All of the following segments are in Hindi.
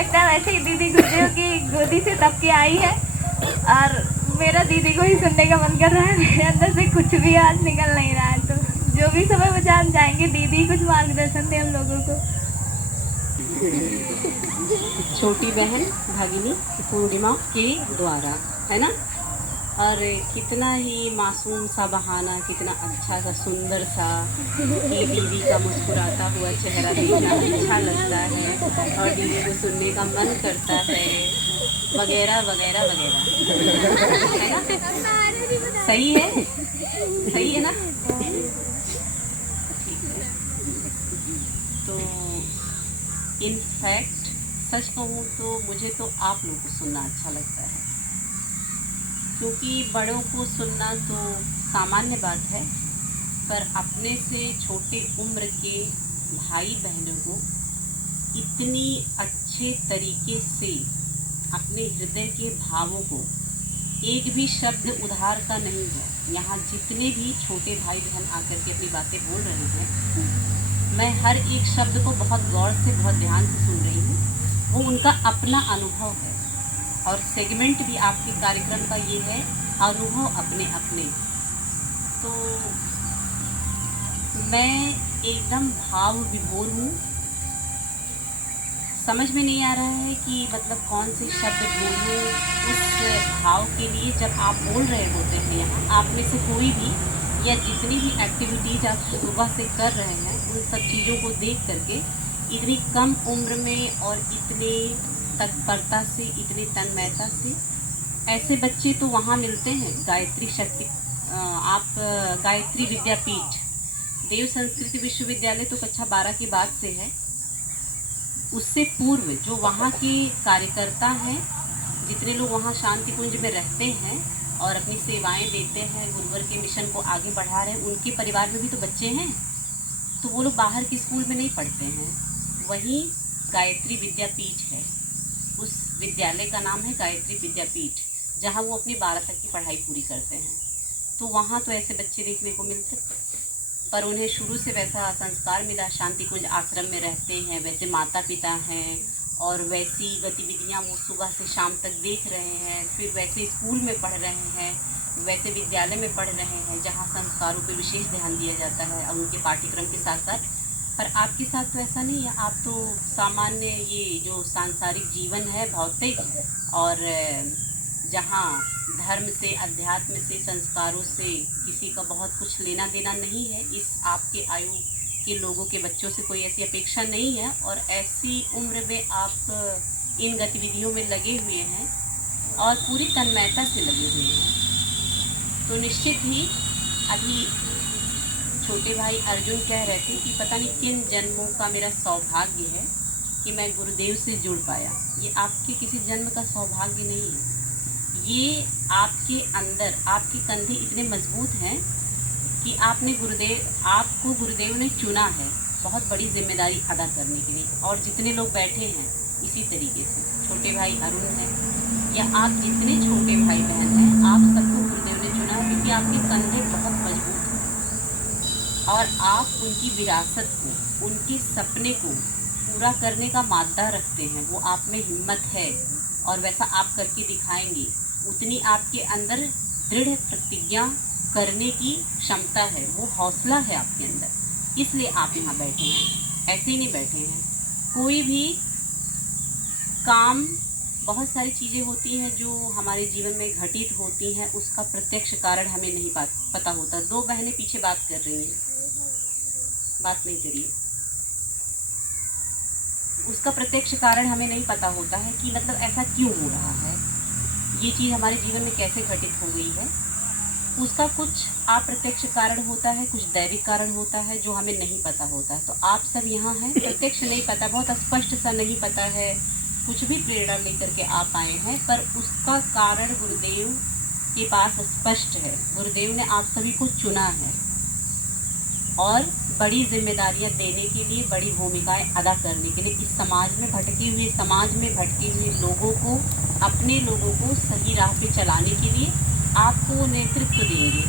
लगता है वैसे ही दीदी गुरुदेव की गोदी से तब के आई है और मेरा दीदी को ही सुनने का मन कर रहा है। मेरे अंदर से कुछ भी आज निकल नहीं रहा है, तो जो भी समय बचा हम चाहेंगे दीदी कुछ मार्गदर्शन दे हम लोगों को। छोटी बहन भगिनी पूर्णिमा के द्वारा, है ना। और कितना ही मासूम सा बहाना, कितना अच्छा सा सुंदर सा कि दीदी का मुस्कुराता हुआ चेहरा देखना अच्छा लगता है और दीदी को सुनने का मन करता है, वगैरह वगैरह वगैरह, है ना। सही है, सही है ना। ठीक है, तो इनफैक्ट सच कहूँ तो मुझे तो आप लोगों को सुनना अच्छा लगता है, क्योंकि बड़ों को सुनना तो सामान्य बात है, पर अपने से छोटे उम्र के भाई बहनों को इतनी अच्छे तरीके से अपने हृदय के भावों को, एक भी शब्द उधार का नहीं है। यहाँ जितने भी छोटे भाई बहन आकर के अपनी बातें बोल रहे हैं, मैं हर एक शब्द को बहुत गौर से, बहुत ध्यान से सुन रही हूँ। वो उनका अपना अनुभव है और सेगमेंट भी आपके कार्यक्रम का ये है, अनुभव अपने अपने। तो मैं एकदम भाव विभोर हूँ, समझ में नहीं आ रहा है कि मतलब कौन से शब्द बोलूँ उस भाव के लिए। जब आप बोल रहे होते हैं यहाँ, आप में से कोई भी या जितनी भी एक्टिविटीज़ आप सुबह से कर रहे हैं, उन सब चीज़ों को देख करके इतनी कम उम्र में और इतने तत्परता से, इतनी तन्मयता से, ऐसे बच्चे तो वहाँ मिलते हैं। गायत्री शक्ति, आप गायत्री विद्यापीठ, देव संस्कृति विश्वविद्यालय तो कक्षा 12 की बात से है। उससे पूर्व जो वहाँ के कार्यकर्ता हैं, जितने लोग वहाँ शांति कुंज में रहते हैं और अपनी सेवाएं देते हैं, गुरुवर के मिशन को आगे बढ़ा रहे हैं, उनके परिवार में भी तो बच्चे हैं, तो वो लोग बाहर के स्कूल में नहीं पढ़ते हैं। वहीं गायत्री विद्यापीठ है, उस विद्यालय का नाम है गायत्री विद्यापीठ, जहाँ वो अपनी 12 तक की पढ़ाई पूरी करते हैं। तो वहाँ तो ऐसे बच्चे देखने को मिलते, पर उन्हें शुरू से वैसा संस्कार मिला, शांति कुंज आश्रम में रहते हैं, वैसे माता पिता हैं और वैसी गतिविधियाँ वो सुबह से शाम तक देख रहे हैं। फिर वैसे स्कूल में पढ़ रहे हैं, वैसे विद्यालय में पढ़ रहे हैं, जहाँ संस्कारों पर विशेष ध्यान दिया जाता है और उनके पाठ्यक्रम के साथ साथ। पर आपके साथ तो ऐसा नहीं है, आप तो सामान्य ये जो सांसारिक जीवन है, भौतिक, और जहाँ धर्म से, अध्यात्म से, संस्कारों से किसी का बहुत कुछ लेना देना नहीं है। इस आपके आयु के लोगों के बच्चों से कोई ऐसी अपेक्षा नहीं है और ऐसी उम्र में आप इन गतिविधियों में लगे हुए हैं और पूरी तन्मयता से लगे हुए हैं। तो निश्चित ही अभी छोटे भाई अर्जुन कह रहे थे कि पता नहीं किन जन्मों का मेरा सौभाग्य है कि मैं गुरुदेव से जुड़ पाया। ये आपके किसी जन्म का सौभाग्य नहीं है, ये आपके अंदर, आपके कंधे इतने मजबूत हैं कि आपको गुरुदेव ने चुना है बहुत बड़ी जिम्मेदारी अदा करने के लिए। और जितने लोग बैठे हैं इसी तरीके से, छोटे भाई अरुण हैं या आप जितने छोटे भाई बहन हैं, आप सबको गुरुदेव ने चुना क्योंकि आपके कंधे बहुत मजबूत हैं और आप उनकी विरासत को, उनके सपने को पूरा करने का मादा रखते हैं। वो आप में हिम्मत है और वैसा आप करके दिखाएंगे। उतनी आपके अंदर दृढ़ प्रतिज्ञा करने की क्षमता है, वो हौसला है आपके अंदर, इसलिए आप यहाँ बैठे हैं, ऐसे ही नहीं बैठे हैं। कोई भी काम, बहुत सारी चीज़ें होती हैं जो हमारे जीवन में घटित होती हैं, उसका प्रत्यक्ष कारण हमें नहीं पता होता। 2 बहनें पीछे बात कर रही हैं, बात नहीं करिए। उसका प्रत्यक्ष कारण हमें नहीं पता होता है कि मतलब ऐसा क्यों हो रहा है, ये चीज़ हमारे जीवन में कैसे घटित हो गई है। उसका कुछ अप्रत्यक्ष कारण होता है, कुछ दैविक कारण होता है जो हमें नहीं पता होता है। तो आप सब यहाँ हैं, प्रत्यक्ष नहीं पता, बहुत स्पष्ट सा नहीं पता है, कुछ भी प्रेरणा लेकर के आप आए हैं, पर उसका कारण गुरुदेव के पास स्पष्ट है। गुरुदेव ने आप सभी को चुना है और बड़ी जिम्मेदारियां देने के लिए, बड़ी भूमिकाएं अदा करने के लिए, इस समाज में भटके हुए लोगों को, अपने लोगों को सही राह पे चलाने के लिए आपको नेतृत्व देंगे,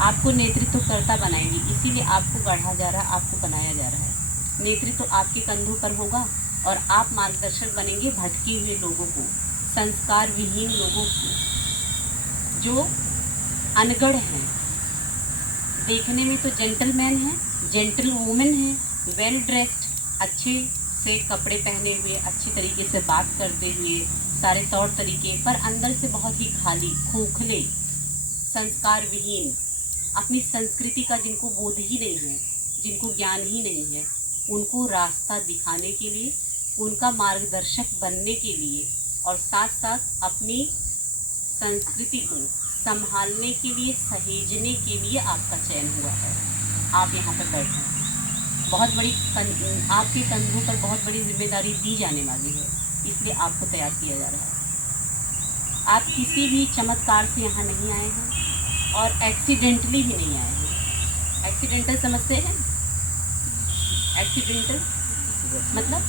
आपको नेतृत्वकर्ता बनाएंगे। इसीलिए आपको गढ़ा जा रहा है, आपको बनाया जा रहा है। नेतृत्व आपके कंधों पर होगा और आप मार्गदर्शक बनेंगे भटके हुए लोगों को, संस्कार विहीन लोगों को, जो अनगढ़ हैं, देखने में तो जेंटलमैन हैं, जेंटल वुमेन हैं, वेल ड्रेस्ड, अच्छे से कपड़े पहने हुए, अच्छी तरीके से बात करते हुए, सारे तौर तरीके, पर अंदर से बहुत ही खाली, खोखले, संस्कार विहीन, अपनी संस्कृति का जिनको बोध ही नहीं है, जिनको ज्ञान ही नहीं है, उनको रास्ता दिखाने के लिए, उनका मार्गदर्शक बनने के लिए और साथ साथ अपनी संस्कृति को संभालने के लिए, सहेजने के लिए आपका चयन हुआ है। आप यहाँ पर बैठे हैं, बहुत बड़ी आपके कंधों पर बहुत बड़ी जिम्मेदारी दी जाने वाली है, इसलिए आपको तैयार किया जा रहा है। आप किसी भी चमत्कार से यहाँ नहीं आए हैं और एक्सीडेंटली भी नहीं आए हैं। एक्सीडेंटल समझते हैं? एक्सीडेंटल मतलब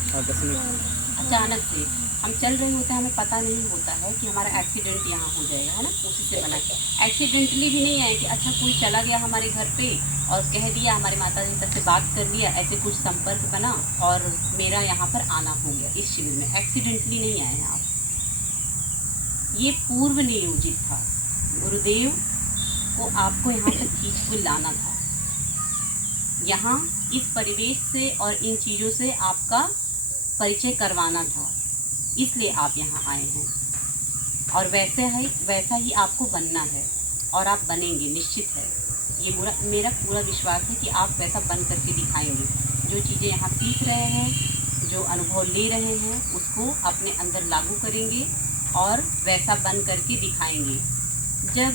अचानक से हम चल रहे होते हैं, हमें पता नहीं होता है कि हमारा एक्सीडेंट यहाँ हो जाएगा, है ना, उसी से बना है। एक्सीडेंटली भी नहीं है कि अच्छा कोई चला गया हमारे घर पे और कह दिया, हमारे माता पिता से बात कर लिया, ऐसे कुछ संपर्क बना और मेरा यहाँ पर आना हो गया इस शिविर में। एक्सीडेंटली नहीं आए हैं आप, ये पूर्व नियोजित था। गुरुदेव को आपको यहाँ पर खींच के लाना था, यहाँ इस परिवेश से और इन चीज़ों से आपका परिचय करवाना था, इसलिए आप यहाँ आए हैं। और वैसा ही आपको बनना है और आप बनेंगे, निश्चित है। ये मेरा पूरा विश्वास है कि आप वैसा बन करके दिखाएंगे। जो चीज़ें यहाँ सीख रहे हैं, जो अनुभव ले रहे हैं, उसको अपने अंदर लागू करेंगे और वैसा बन करके दिखाएंगे। जब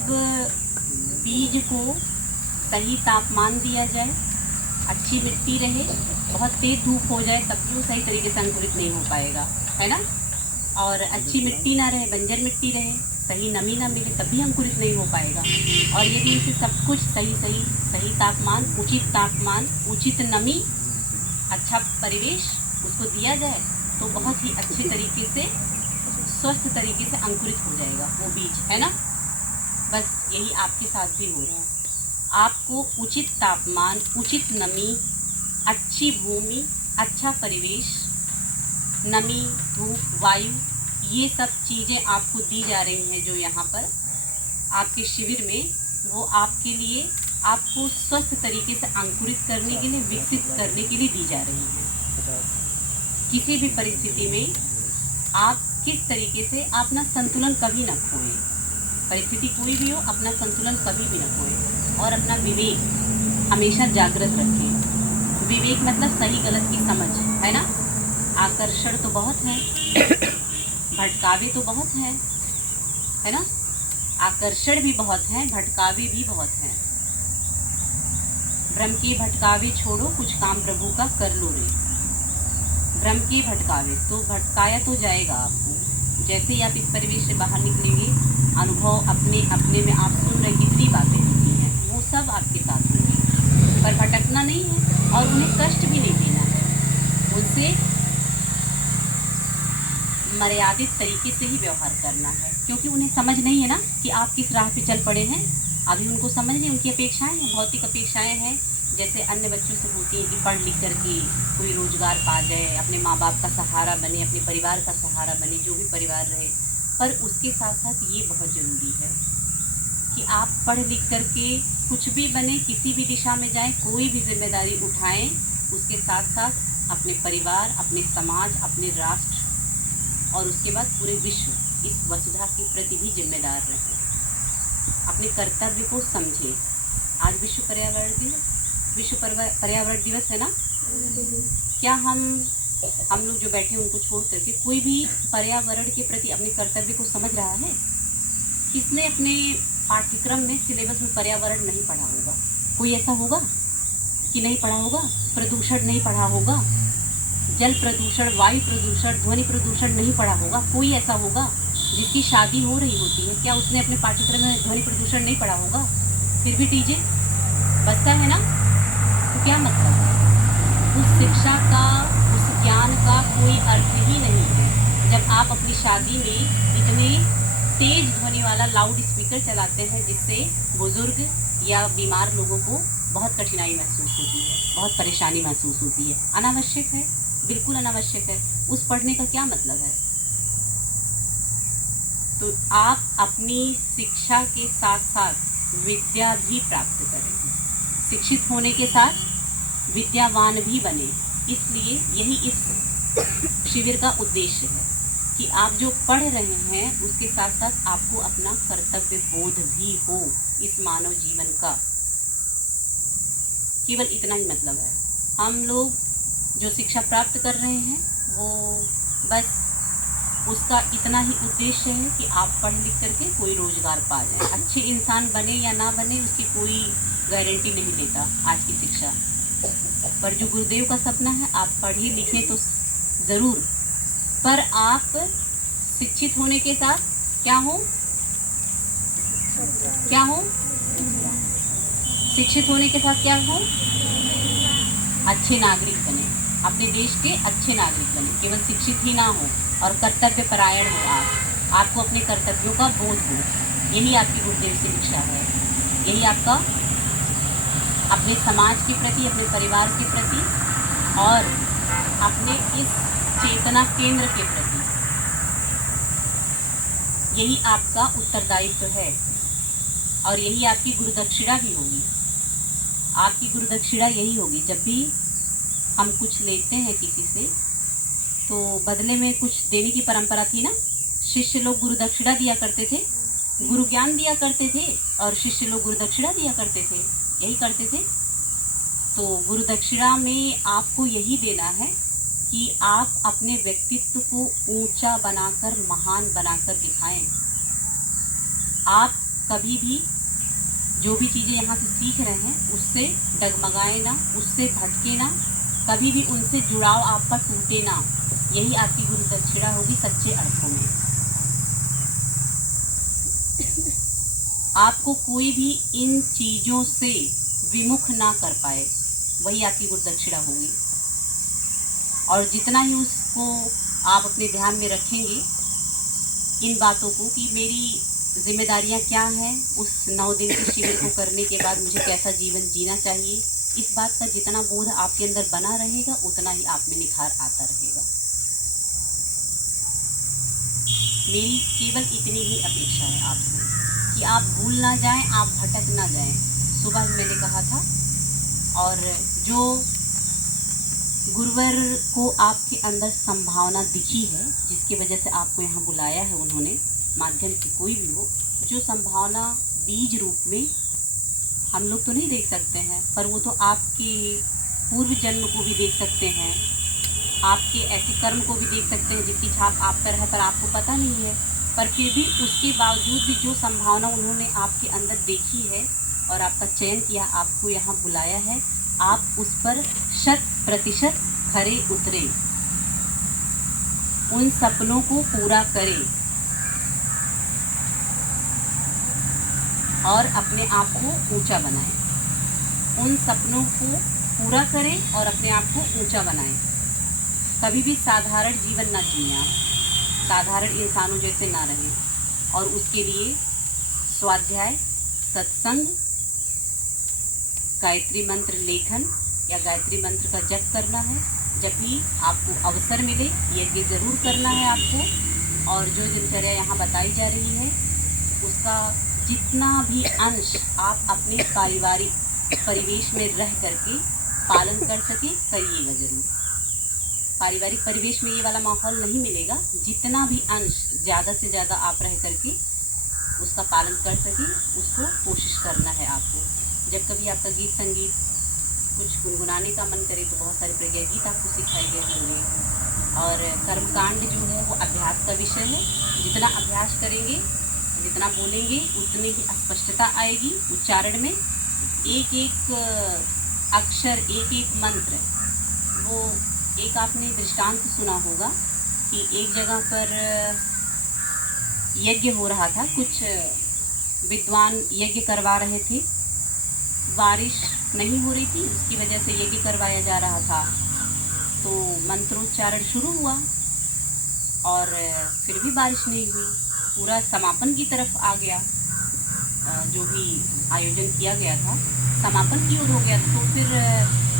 बीज को सही तापमान दिया जाए, अच्छी मिट्टी रहे, बहुत तेज धूप हो जाए तब भी वो सही तरीके से अंकुरित नहीं हो पाएगा, है ना। और अच्छी मिट्टी ना रहे, बंजर मिट्टी रहे, सही नमी ना मिले तब भी अंकुरित नहीं हो पाएगा। और यदि इसे सब कुछ सही तापमान, उचित नमी, अच्छा परिवेश उसको दिया जाए तो बहुत ही अच्छे तरीके से, स्वस्थ तरीके से अंकुरित हो जाएगा वो बीज, है ना। बस यही आपके साथ भी हो रहा है। आपको उचित तापमान, उचित नमी, अच्छी भूमि, अच्छा परिवेश, नमी, धूप, वायु, ये सब चीज़ें आपको दी जा रही हैं जो यहाँ पर आपके शिविर में, वो आपके लिए, आपको स्वस्थ तरीके से अंकुरित करने के लिए, विकसित करने के लिए दी जा रही हैं। किसी भी परिस्थिति में आप किस तरीके से अपना संतुलन कभी ना खोएं, परिस्थिति कोई भी हो, अपना संतुलन कभी भी ना खोएं और अपना विवेक हमेशा जागृत रखें। विवेक मतलब सही गलत की समझ, है ना। आकर्षण तो बहुत है, भटकावे तो बहुत है ना। आकर्षण भी बहुत है, भटकावे भी बहुत हैं। भ्रम के भटकावे छोड़ो, कुछ काम प्रभु का कर लो रे। भ्रम के भटकावे तो भटकाया तो जाएगा आपको। जैसे ही आप इस परिवेश से बाहर निकलेंगे, अनुभव अपने में आप सुन रहे कितनी बातें होती हैं, वो सब आपके साथ होंगी, पर भटकना नहीं है और उन्हें कष्ट भी नहीं देना है। उनसे मर्यादित तरीके से ही व्यवहार करना है, क्योंकि उन्हें समझ नहीं है ना कि आप किस राह पे चल पड़े हैं। अभी उनको समझ नहीं, उनकी अपेक्षाएं हैं, भौतिक अपेक्षाएं हैं, जैसे अन्य बच्चों से होती है कि पढ़ लिख करके कोई रोजगार पा जाए, अपने माँ बाप का सहारा बने, अपने परिवार का सहारा बने, जो भी परिवार रहे। पर उसके साथ साथ ये बहुत ज़रूरी है कि आप पढ़ लिख करके कुछ भी बने, किसी भी दिशा में जाएं, कोई भी जिम्मेदारी उठाएं, उसके साथ साथ अपने परिवार, अपने समाज, अपने राष्ट्र और उसके बाद पूरे विश्व, इस वसुधा के प्रति भी जिम्मेदार रहें। अपने कर्तव्य को समझें। आज विश्व पर्यावरण दिवस है ना। क्या हम लोग जो बैठे उनको छोड़ करके कोई भी पर्यावरण के प्रति अपने कर्तव्य को समझ रहा है? किसने अपने पाठ्यक्रम में, सिलेबस में पर्यावरण नहीं पढ़ा होगा? कोई ऐसा होगा कि नहीं पढ़ा होगा? प्रदूषण नहीं पढ़ा होगा, जल प्रदूषण, वायु प्रदूषण, ध्वनि प्रदूषण नहीं पढ़ा होगा? कोई ऐसा होगा जिसकी शादी हो रही होती है, क्या उसने अपने पाठ्यक्रम में ध्वनि प्रदूषण नहीं पढ़ा होगा? फिर भी टीजे बसता है ना। तो क्या मतलब है? उस शिक्षा का, उस ज्ञान का कोई अर्थ ही नहीं है जब आप अपनी शादी में इतने तेज ध्वनि वाला लाउड स्पीकर चलाते हैं, जिससे बुजुर्ग या बीमार लोगों को बहुत कठिनाई महसूस होती है, बहुत परेशानी महसूस होती है। अनावश्यक है, बिल्कुल अनावश्यक है। उस पढ़ने का क्या मतलब है? तो आप अपनी शिक्षा के साथ साथ विद्या भी प्राप्त करें, शिक्षित होने के साथ विद्यावान भी बने। इसलिए यही इस शिविर का उद्देश्य है कि आप जो पढ़ रहे हैं उसके साथ साथ आपको अपना कर्तव्य बोध भी हो इस मानव जीवन का। केवल इतना ही मतलब है। हम लोग जो शिक्षा प्राप्त कर रहे हैं वो बस उसका इतना ही उद्देश्य है कि आप पढ़ लिख करके कोई रोजगार पा जाए। अच्छे इंसान बने या ना बने उसकी कोई गारंटी नहीं देता आज की शिक्षा। पर जो गुरुदेव का सपना है, आप पढ़े लिखें तो ज़रूर, पर आप शिक्षित होने के साथ क्या हो, क्या हो, शिक्षित होने के साथ क्या हो, अच्छे नागरिक बने, अपने देश के अच्छे नागरिक बने। केवल शिक्षित ही ना हो और कर्तव्य परायण हो आपको अपने कर्तव्यों का बोध हो। यही आपकी गुरुदेव से शिक्षा है। यही आपका अपने समाज के प्रति, अपने परिवार के प्रति और अपने इस चेतना केंद्र के प्रति यही आपका उत्तरदायित्व है। और यही आपकी गुरुदक्षिणा भी होगी। आपकी गुरुदक्षिणा यही होगी। जब भी हम कुछ लेते हैं किसी से तो बदले में कुछ देने की परंपरा थी ना। शिष्य लोग गुरु दक्षिणा दिया करते थे, गुरु ज्ञान दिया करते थे और शिष्य लोग गुरु दक्षिणा दिया करते थे, यही करते थे। तो गुरु दक्षिणा में आपको यही देना है कि आप अपने व्यक्तित्व को ऊंचा बनाकर, महान बनाकर दिखाएं। आप कभी भी जो भी चीज़ें यहाँ से सीख रहे हैं उससे डगमगाए ना, उससे भटके ना, कभी भी उनसे जुड़ाव आपका टूटे ना। यही आपकी गुरु दक्षिणा होगी सच्चे अर्थों में। आपको कोई भी इन चीज़ों से विमुख ना कर पाए, वही आपकी गुरु दक्षिणा होगी। और जितना ही उसको आप अपने ध्यान में रखेंगे इन बातों को कि मेरी जिम्मेदारियां क्या हैं, उस 9 दिन के शिविर को करने के बाद मुझे कैसा जीवन जीना चाहिए, इस बात का जितना बोध आपके अंदर बना रहेगा उतना ही आप में निखार आता रहेगा। मेरी केवल इतनी ही अपेक्षा है आपसे कि आप भूल ना जाएं, आप भटक ना जाएं। सुबह मैंने कहा था। और जो गुरुवर को आपके अंदर संभावना दिखी है, जिसकी वजह से आपको यहाँ बुलाया है उन्होंने, माध्यम की कोई भी हो, जो संभावना बीज रूप में हम लोग तो नहीं देख सकते हैं, पर वो तो आपके पूर्व जन्म को भी देख सकते हैं, आपके ऐसे कर्म को भी देख सकते हैं जिसकी छाप आप पर है पर आपको पता नहीं है। पर फिर भी उसके बावजूद भी जो संभावना उन्होंने आपके अंदर देखी है और आपका चयन किया, आपको यहाँ बुलाया है, आप उस पर 100% खरे उतरे, उन सपनों को पूरा करें और अपने आप को ऊंचा बनाएं। उन सपनों को पूरा करें और अपने आप को ऊंचा बनाएं। कभी भी साधारण जीवन ना जिएं आप, साधारण इंसानों जैसे ना रहें। और उसके लिए स्वाध्याय, सत्संग, गायत्री मंत्र लेखन या गायत्री मंत्र का जप करना है। जब भी आपको अवसर मिले यज्ञ ज़रूर करना है आपको। और जो दिनचर्या यहाँ बताई जा रही है उसका जितना भी अंश आप अपने पारिवारिक परिवेश में रह करके पालन कर सके, करिएगा ज़रूर। पारिवारिक परिवेश में ये वाला माहौल नहीं मिलेगा। जितना भी अंश ज़्यादा से ज़्यादा आप रह करके उसका पालन कर सके, उसको कोशिश करना है आपको। जब कभी आपका गीत संगीत कुछ गुनगुनाने का मन करे तो बहुत सारे प्रज्ञा गीत आपको सिखाए गए होंगे। और कर्मकांड जो है वो अभ्यास का विषय है। जितना अभ्यास करेंगे, जितना बोलेंगे, उतनी ही स्पष्टता आएगी उच्चारण में। एक एक अक्षर, एक एक मंत्र। वो एक आपने दृष्टांत सुना होगा कि एक जगह पर यज्ञ हो रहा था, कुछ विद्वान यज्ञ करवा रहे थे। बारिश नहीं हो रही थी, उसकी वजह से यज्ञ करवाया जा रहा था। तो मंत्रोच्चारण शुरू हुआ और फिर भी बारिश नहीं हुई। पूरा समापन की तरफ आ गया, जो भी आयोजन किया गया था समापन की ओर हो गया। तो फिर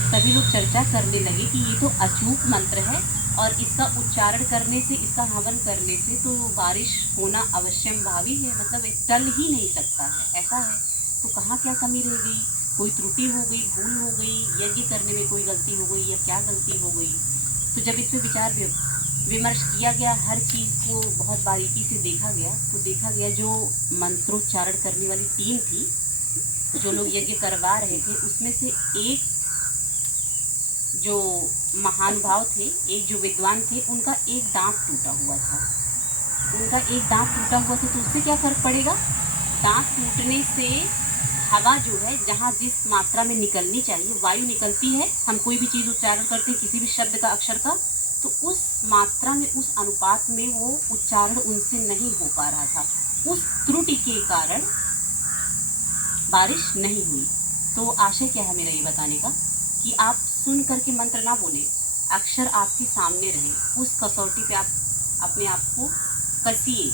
सभी लोग चर्चा करने लगे कि ये तो अचूक मंत्र है और इसका उच्चारण करने से, इसका हवन करने से तो बारिश होना अवश्यंभावी है, मतलब टल ही नहीं सकता है, ऐसा है। तो कहाँ क्या कमी रह गई, कोई त्रुटि हो गई, भूल हो गई, यज्ञ करने में कोई गलती हो गई या क्या गलती हो गई। तो जब इस पर विचार विमर्श किया गया, हर चीज़ को बहुत बारीकी से देखा गया, तो देखा गया जो मंत्रोच्चारण करने वाली टीम थी, जो लोग यज्ञ करवा रहे थे, उसमें से एक जो महानुभाव थे, एक जो विद्वान थे, उनका एक दांत टूटा हुआ था। उनका एक दांत टूटा हुआ था तो उससे क्या फर्क पड़ेगा? दांत टूटने से हवा जो है जहाँ जिस मात्रा में निकलनी चाहिए, वायु निकलती है, हम कोई भी चीज़ उच्चारण करते हैं किसी भी शब्द का, अक्षर का, तो उस मात्रा में, उस अनुपात में वो उच्चारण उनसे नहीं हो पा रहा था। उस त्रुटि के कारण बारिश नहीं हुई। तो आशय क्या है मेरा ये बताने का कि आप सुन करके मंत्र ना बोले, अक्षर आपके सामने रहे, उस कसौटी पे आप अपने आप को कसिए।